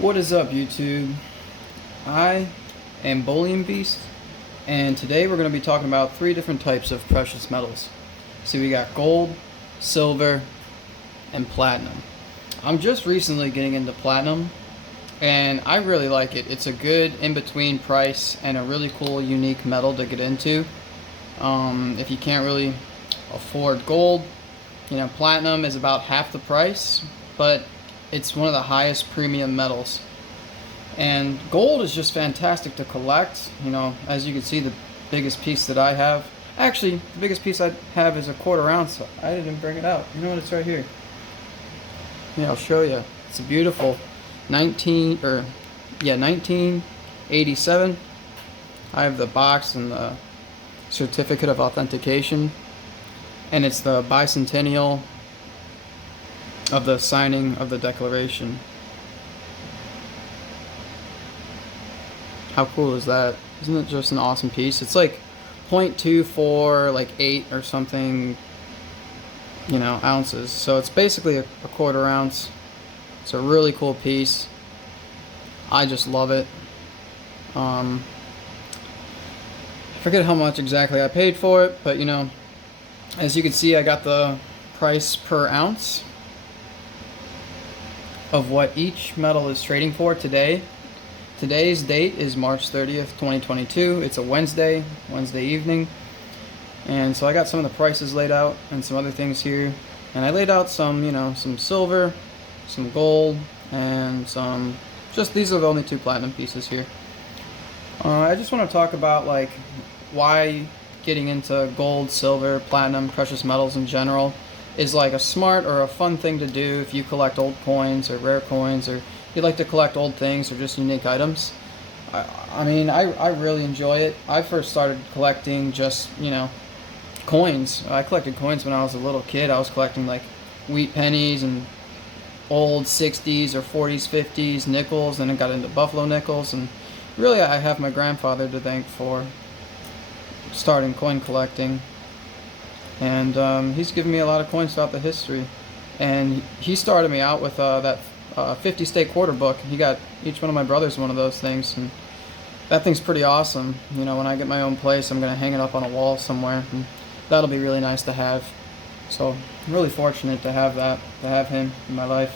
What is up, YouTube? I am Bullion Beast, and today we're going to be talking about three different types of precious metals. So we got gold, silver, and platinum. I'm just recently getting into platinum, and I really like it. It's a good in-between price and a really cool, unique metal to get into. If you can't really afford gold, platinum is about half the price, but it's one of the highest premium metals. And gold is just fantastic to collect. As you can see, the biggest piece that I have, actually the biggest piece I have is a 1/4 ounce. I didn't bring it out. It's right here. Yeah, I'll show you. It's a beautiful 1987. I have the box and the certificate of authentication, and it's the bicentennial of the signing of the Declaration. How cool is that? Isn't it just an awesome piece? It's like 0.24, like 8 or something, ounces. So it's basically a 1/4 ounce. It's a really cool piece. I just love it. I forget how much exactly I paid for it, but as you can see, I got the price per ounce of what each metal is trading for today. Today's date is March 30th, 2022. It's a Wednesday evening. And so I got some of the prices laid out and some other things here. And I laid out some, some silver, some gold, and these are the only two platinum pieces here. I just want to talk about why getting into gold, silver, platinum, precious metals in general is like a smart or a fun thing to do if you collect old coins or rare coins, or you like to collect old things or just unique items. I really enjoy it. I first started collecting just, coins. I collected coins when I was a little kid. I was collecting like wheat pennies and old 60s or 40s, 50s nickels, and I got into buffalo nickels, and really I have my grandfather to thank for starting coin collecting. And he's given me a lot of coins throughout the history. And he started me out with that 50 state quarter book. He got each one of my brothers one of those things, and that thing's pretty awesome. When I get my own place, I'm gonna hang it up on a wall somewhere, and that'll be really nice to have. So I'm really fortunate to have that, to have him in my life.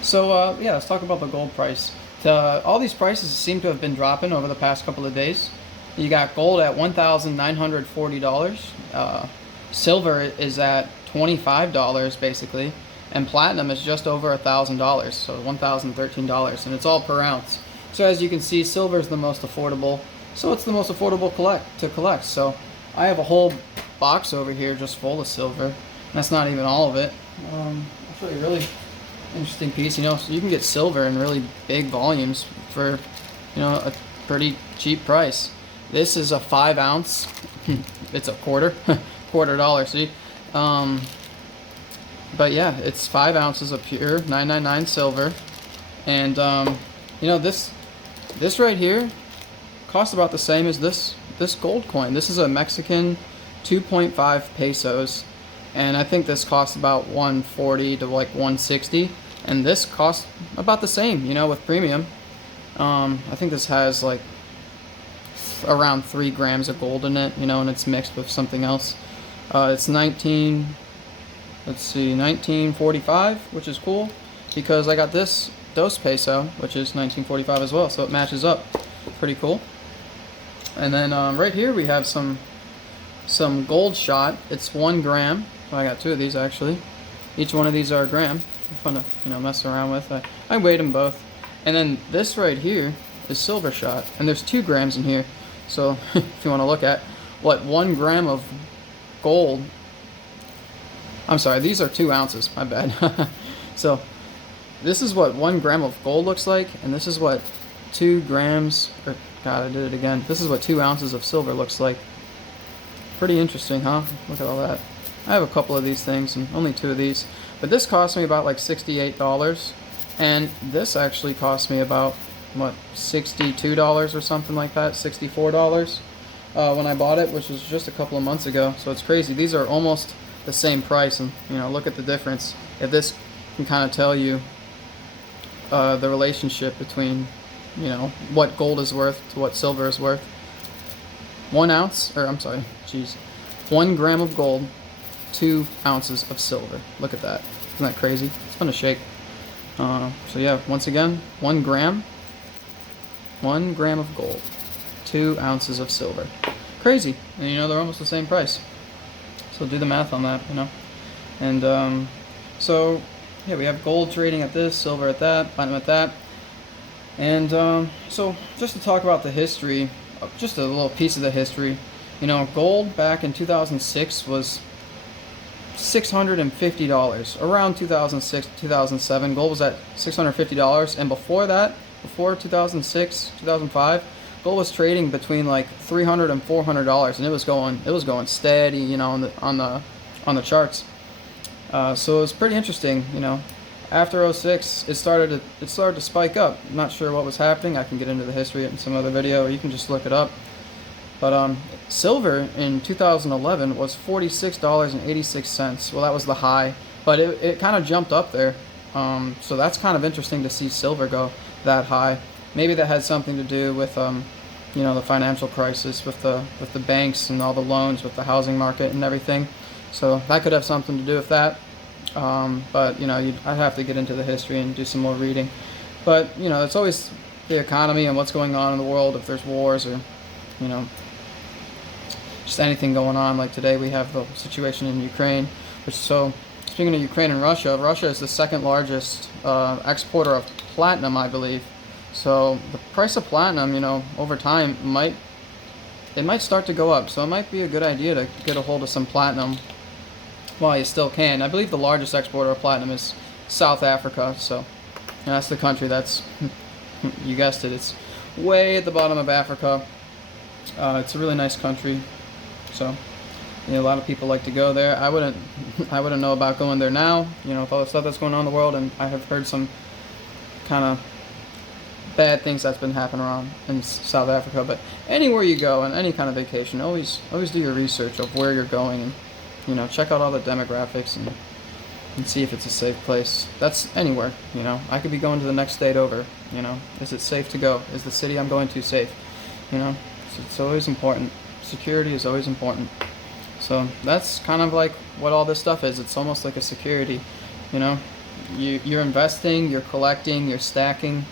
So let's talk about the gold price. All these prices seem to have been dropping over the past couple of days. You got gold at $1,940. Silver is at $25 basically, and platinum is just over $1,000, so $1,013, and it's all per ounce. So as you can see, silver is the most affordable. So it's the most affordable to collect. So I have a whole box over here just full of silver. That's not even all of it. I'll show you a really interesting piece. So you can get silver in really big volumes for a pretty cheap price. This is a 5 ounce. It's a $1/4, see? But yeah, it's 5 ounces of pure 999 silver. And this right here costs about the same as this gold coin. This is a Mexican 2.5 pesos, and I think this costs about 140 to like 160, and this costs about the same, with premium. I think this has like around 3 grams of gold in it, and it's mixed with something else. It's 1945, which is cool because I got this dos peso, which is 1945 as well, so it matches up. Pretty cool. And then right here we have some gold shot. It's 1 gram. So I got 2 of these actually. Each one of these are a gram. Fun to mess around with. I weighed them both. And then this right here is silver shot, and there's 2 grams in here. So if you want to look at what 1 gram of gold, I'm sorry, these are 2 ounces, my bad. So this is what 1 gram of gold looks like, and this is what 2 grams, or God, I did it again. This is what 2 ounces of silver looks like. Pretty interesting, huh? Look at all that. I have a couple of these things, and only 2 of these. But this cost me about like $68, and this actually cost me about, what, $62 or something like that, $64 when I bought it, which was just a couple of months ago. So it's crazy. These are almost the same price, and look at the difference. If this can kind of tell you the relationship between, you know, what gold is worth to what silver is worth. 1 ounce, or I'm sorry, geez, 1 gram of gold, 2 ounces of silver. Look at that. Isn't that crazy? It's fun to shake. So yeah, once again, 1 gram of gold, 2 ounces of silver. Crazy. And you know, they're almost the same price. So do the math on that, you know. And so yeah, we have gold trading at this, silver at that, platinum at that. And so just to talk about the history, just a little piece of the history, you know, gold back in 2006 was $650. Around 2006, 2007, gold was at $650, and before that, before 2006, 2005, gold was trading between like $300 and $400, and it was going steady, you know, on the charts. So it was pretty interesting, you know. After 06, it started to spike up. I'm not sure what was happening. I can get into the history in some other video, or you can just look it up. But silver in 2011 was $46.86. Well, that was the high, but it kind of jumped up there. So that's kind of interesting to see silver go that high. Maybe that had something to do with you know, the financial crisis with the banks and all the loans with the housing market and everything. So that could have something to do with that. But you know, I'd have to get into the history and do some more reading. But you know, it's always the economy and what's going on in the world. If there's wars or, you know, just anything going on. Like today we have the situation in Ukraine. So speaking of Ukraine and Russia, Russia is the second largest exporter of platinum, I believe. So the price of platinum, you know, over time might start to go up. So it might be a good idea to get a hold of some platinum while you still can. I believe the largest exporter of platinum is South Africa. So, you know, that's the country that's, you guessed it, it's way at the bottom of Africa. It's a really nice country. So, you know, a lot of people like to go there. I wouldn't know about going there now, you know, with all the stuff that's going on in the world, and I have heard some kind of bad things that's been happening around in South Africa. But anywhere you go on any kind of vacation, always do your research of where you're going, and you know, check out all the demographics and see if it's a safe place. That's anywhere, you know. I could be going to the next state over, you know. Is it safe to go? Is the city I'm going to safe? You know, it's always important. Security is always important. So that's kind of like what all this stuff is. It's almost like a security, you know. You're investing, you're collecting, you're stacking,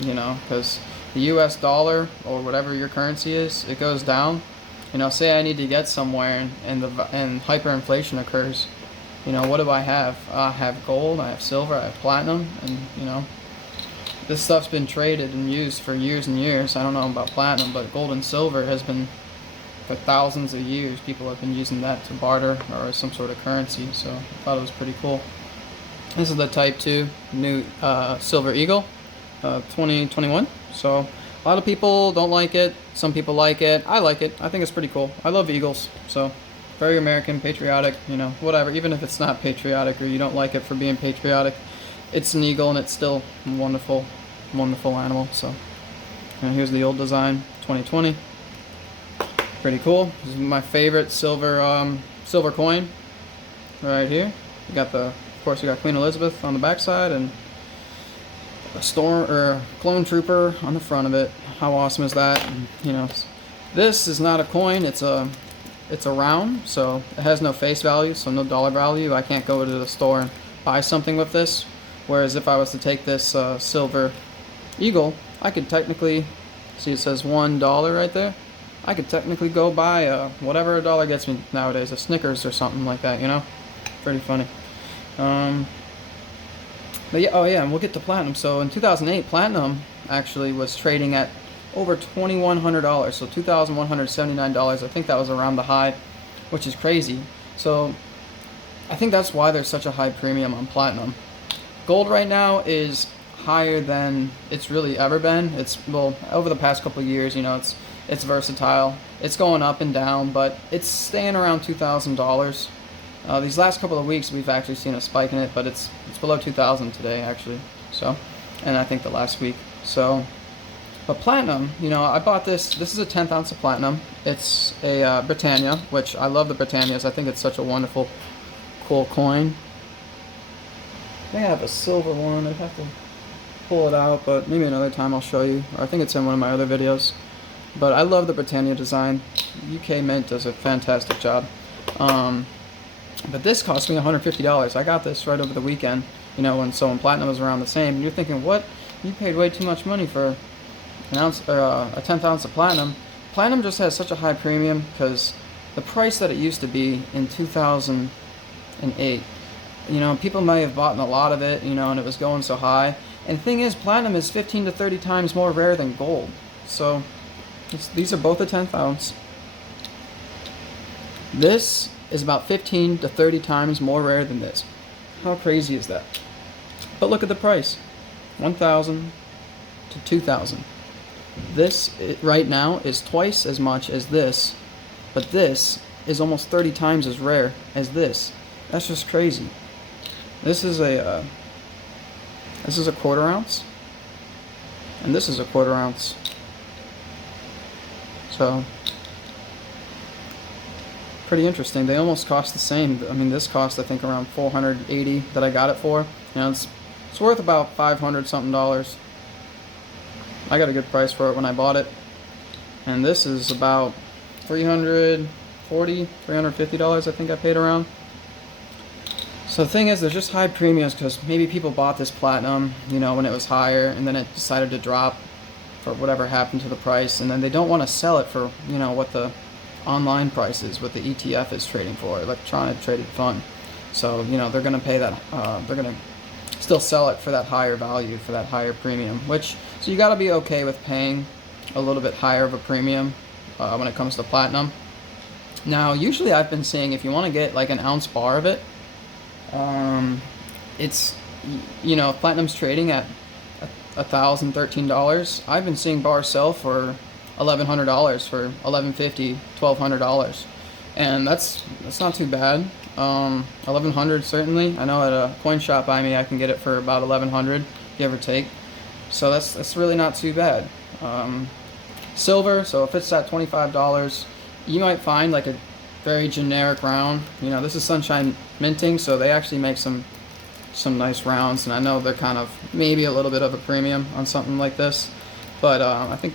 you know, because the US dollar or whatever your currency is, it goes down. You know, say I need to get somewhere and hyperinflation occurs. You know, what do I have? I have gold, I have silver, I have platinum, and you know, this stuff's been traded and used for years and years. I don't know about platinum, but gold and silver has been for thousands of years. People have been using that to barter or some sort of currency. So I thought it was pretty cool. This is the Type 2 new Silver Eagle 2021. So a lot of people don't like it. Some people like it. I like it. I think it's pretty cool. I love eagles. So very American, patriotic, you know, whatever. Even if it's not patriotic or you don't like it for being patriotic, it's an eagle and it's still a wonderful, wonderful animal. So and here's the old design, 2020. Pretty cool. This is my favorite silver silver coin right here. You got of course, you got Queen Elizabeth on the backside and a storm or clone trooper on the front of it. How awesome is that? And, you know, this is not a coin. It's a round, so it has no face value, so no dollar value. I can't go to the store and buy something with this. Whereas if I was to take this silver eagle, I could technically see it says $1 right there. I could technically go buy whatever a dollar gets me nowadays, a Snickers or something like that. You know, pretty funny. But yeah, oh yeah, and we'll get to platinum. So in 2008, platinum actually was trading at over $2,100, so $2,179. I think that was around the high, which is crazy. So I think that's why there's such a high premium on platinum. Gold right now is higher than it's really ever been. It's, well, over the past couple of years, you know, it's versatile. It's going up and down, but it's staying around $2,000. These last couple of weeks, we've actually seen a spike in it, but it's below 2,000 today, actually. So, and I think the last week. So, but platinum, you know, I bought this. This is a 10th ounce of platinum. It's a Britannia, which I love the Britannias. I think it's such a wonderful, cool coin. think I have a silver one. I'd have to pull it out, but maybe another time I'll show you. Or I think it's in one of my other videos. But I love the Britannia design. UK Mint does a fantastic job. But this cost me $150. I got this right over the weekend, you know, when platinum was around the same. And you're thinking, what? You paid way too much money for an ounce or a 10th ounce of platinum. Platinum just has such a high premium because the price that it used to be in 2008, you know, people may have bought a lot of it, you know, and it was going so high. And the thing is, platinum is 15 to 30 times more rare than gold. So these are both a 10th ounce. This is about 15 to 30 times more rare than this. How crazy is that? But look at the price, 1,000 to 2,000. This right now is twice as much as this, but this is almost 30 times as rare as this. That's just crazy. This is a quarter ounce, and this is a quarter ounce. So pretty interesting. They almost cost the same. I mean, this cost I think around $480 that I got it for. You know, it's worth about $500 something dollars. I got a good price for it when I bought it. And this is about $350 I think I paid around. So the thing is, there's just high premiums because maybe people bought this platinum, you know, when it was higher, and then it decided to drop for whatever happened to the price, and then they don't want to sell it for, you know, what the online price is, what the ETF is trading for, electronic traded fund. So, you know, they're going to pay that, they're going to still sell it for that higher value, for that higher premium, so you got to be okay with paying a little bit higher of a premium when it comes to platinum. Now, usually I've been seeing if you want to get like an ounce bar of it, it's, you know, platinum's trading at $1,013. I've been seeing bars sell for $1,100, for $1,150, $1,200, and that's not too bad. $1,100 certainly. I know at a coin shop by me I can get it for about $1,100, give or take. So that's really not too bad. Silver, so if it's at $25, you might find like a very generic round. You know, this is Sunshine Minting, so they actually make some nice rounds, and I know they're kind of maybe a little bit of a premium on something like this, but I think,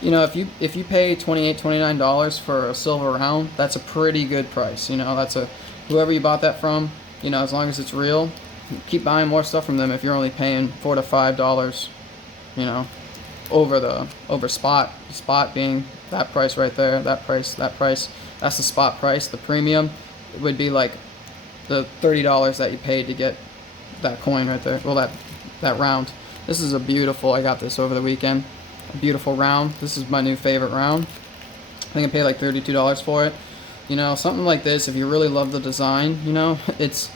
you know, if you pay $28, $29 for a silver round, that's a pretty good price. You know, that's whoever you bought that from, you know, as long as it's real, keep buying more stuff from them if you're only paying $4 to $5, you know, over spot being that price right there, that price, that's the spot price. The premium would be like the $30 that you paid to get that coin right there, well, that round. This is a beautiful, I got this over the weekend, a beautiful round. This is my new favorite round. I think I paid like $32 for it. You know, something like this, if you really love the design, you know, it's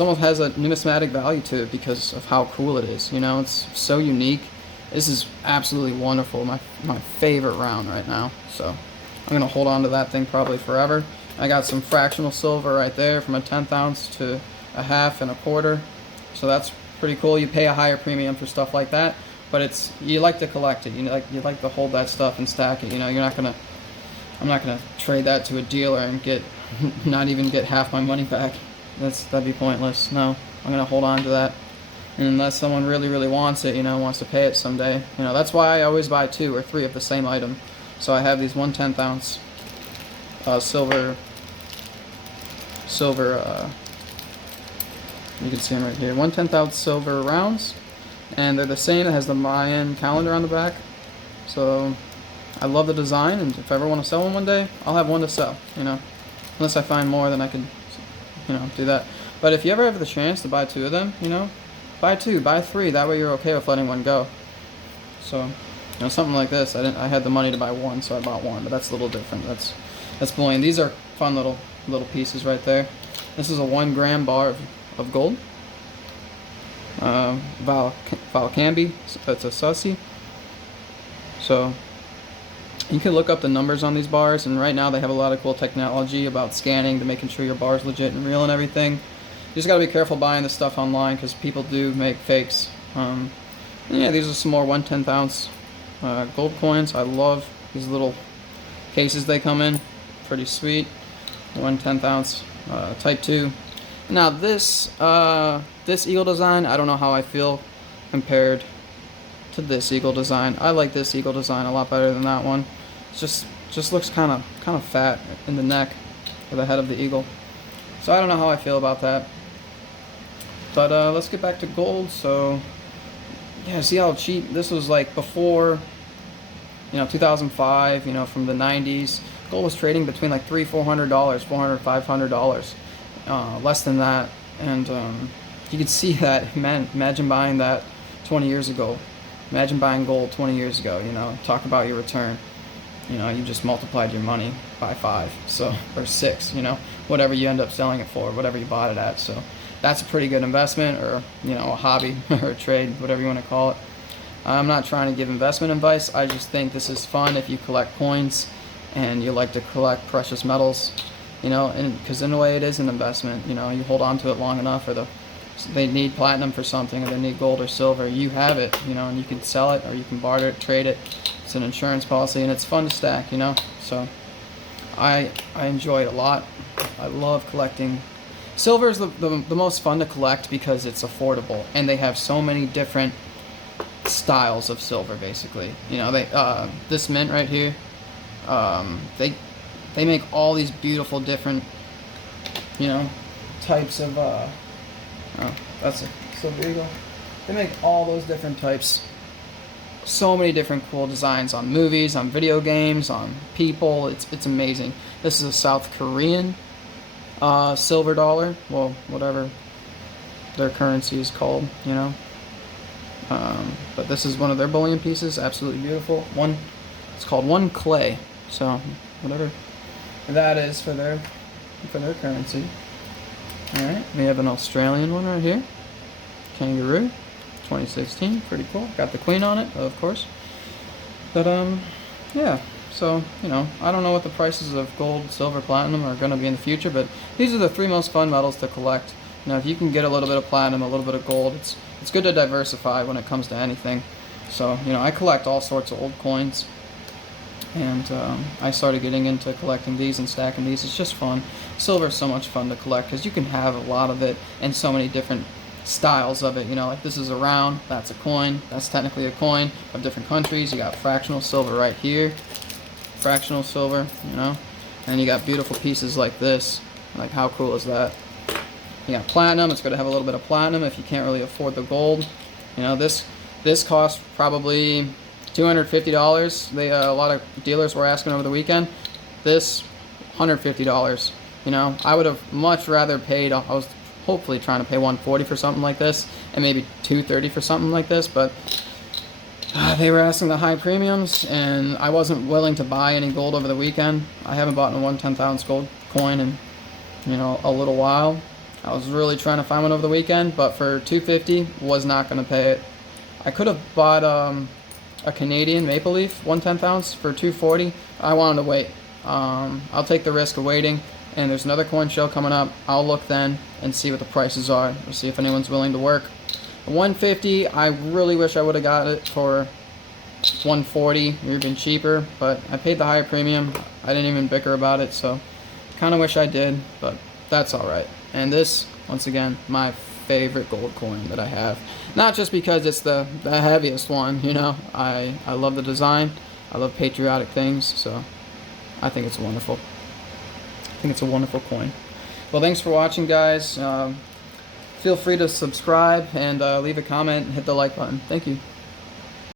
almost has a numismatic value to it because of how cool it is. You know, it's so unique. This is absolutely wonderful. My favorite round right now. So I'm gonna hold on to that thing probably forever. I got some fractional silver right there, from a 10th ounce to a half and a quarter. So that's pretty cool. You pay a higher premium for stuff like that, but you like to collect it. You like to hold that stuff and stack it. You know, I'm not gonna trade that to a dealer and not even get half my money back. That'd be pointless. No, I'm gonna hold on to that. And unless someone really, really wants it, you know, wants to pay it someday, you know, that's why I always buy 2 or 3 of the same item. So I have these 1/10 ounce silver, you can see them right here, 1/10 ounce silver rounds, and they're the same. It has the Mayan calendar on the back. So I love the design, and if I ever want to sell one day, I'll have one to sell, you know, unless I find more, then I could, you know, do that. But if you ever have the chance to buy 2 of them, you know, buy 2, buy 3, that way you're okay with letting one go. So, you know, something like this, I had the money to buy 1, so I bought 1, but that's a little different. That's bullion. These are fun little pieces right there. This is a 1 gram bar of gold. Valcambi, that's a sussy. So you can look up the numbers on these bars, and right now they have a lot of cool technology about scanning to making sure your bar's legit and real and everything. You just gotta be careful buying this stuff online because people do make fakes. Yeah, these are some more 1/10 ounce gold coins. I love these little cases they come in. Pretty sweet. 1/10 ounce type 2. Now this this eagle design, I don't know how I feel compared to this eagle design. I like this eagle design a lot better than that one. It just looks kind of fat in the neck or the head of the eagle. So I don't know how I feel about that. But let's get back to gold. So yeah, see how cheap this was, like before, 2005, from the 90s. Gold was trading between like $300-$400, $500, less than that. And you could see that. Man, imagine buying that 20 years ago. Imagine buying gold 20 years ago. Talk about your return. You just multiplied your money by 5, or 6. Whatever you end up selling it for, whatever you bought it at. So that's a pretty good investment, or a hobby or a trade, whatever you want to call it. I'm not trying to give investment advice. I just think this is fun if you collect coins and you like to collect precious metals, and because in a way it is an investment. You hold on to it long enough, or they need platinum for something, or they need gold or silver. You have it, and you can sell it, or you can barter it, trade it. It's an insurance policy, and it's fun to stack, So I enjoy it a lot. I love collecting. Silver is the most fun to collect because it's affordable, and they have so many different styles of silver. Basically, this mint right here, they make all these beautiful different, types of oh, that's a silver eagle. They make all those different types. So many different cool designs on movies, on video games, on people. It's amazing. This is a South Korean silver dollar. Well, whatever their currency is called, But this is one of their bullion pieces. Absolutely beautiful. It's called one clay. So whatever that is for their currency. All right. We have an Australian one right here. Kangaroo. 2016, pretty cool. Got the queen on it, of course. But yeah. So I don't know what the prices of gold, silver, platinum are going to be in the future, but these are the 3 most fun metals to collect. If you can get a little bit of platinum, a little bit of gold, it's good to diversify when it comes to anything. So I collect all sorts of old coins, and I started getting into collecting these and stacking these. It's just fun. Silver is so much fun to collect because you can have a lot of it and so many different styles of it. Like this is a round, that's a coin, that's technically a coin of different countries. You got fractional silver right here, fractional silver, and you got beautiful pieces like this. Like, how cool is that? You got platinum. It's going to have a little bit of platinum if you can't really afford the gold. This costs probably $250. A lot of dealers were asking over the weekend. This $150. I would have much rather paid. I was hopefully trying to pay $140 for something like this, and maybe $230 for something like this, but they were asking the high premiums, and I wasn't willing to buy any gold over the weekend. I haven't bought a 1/10 ounce gold coin in a little while. I was really trying to find one over the weekend, but for $250 was not going to pay it. I could have bought a Canadian Maple Leaf 1/10 ounce for $240. I wanted to wait. I'll take the risk of waiting. And there's another coin show coming up. I'll look then and see what the prices are. We'll see if anyone's willing to work. $150, I really wish I would have got it for $140 or even cheaper, but I paid the higher premium. I didn't even bicker about it, so kind of wish I did, but that's all right. And this, once again, my favorite gold coin that I have. Not just because it's the heaviest one, I love the design. I love patriotic things, so I think it's wonderful. I think it's a wonderful coin. Well, thanks for watching, guys. Feel free to subscribe and leave a comment and hit the like button. Thank you.